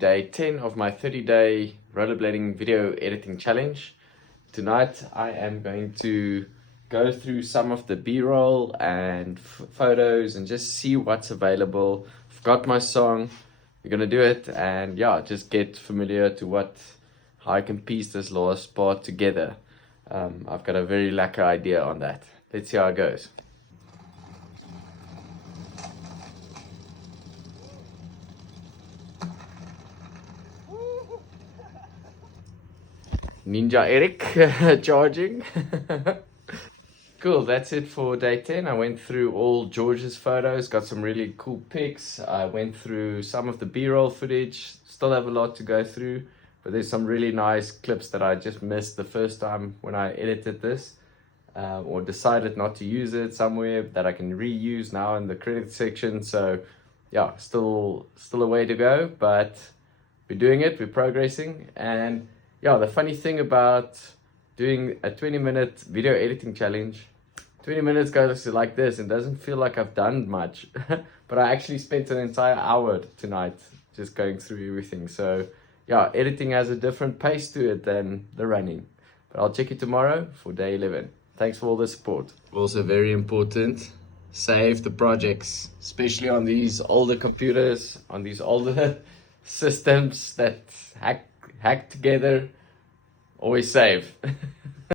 Day 10 of my 30-day rollerblading video editing challenge. Tonight I am going to go through some of the b-roll and photos and just see what's available. I've got my song, we're gonna do it, and yeah, just get familiar to how I can piece this last part together. I've got a very lacquer idea on that. Let's see how it goes. Ninja Eric charging. Cool, that's it for day 10. I went through all George's photos, got some really cool pics. I went through some of the b-roll footage, still have a lot to go through, but there's some really nice clips that I just missed the first time when I edited this, or decided not to use it somewhere that I can reuse now in the credit section. So yeah, still a way to go, but we're doing it, we're progressing. And yeah, the funny thing about doing a 20-minute video editing challenge, 20 minutes goes like this and doesn't feel like I've done much. But I actually spent an entire hour tonight just going through everything. So yeah, editing has a different pace to it than the running. But I'll check it tomorrow for day 11. Thanks for all the support. Also very important, save the projects, especially on these older computers, on these older systems that hack together. Always save.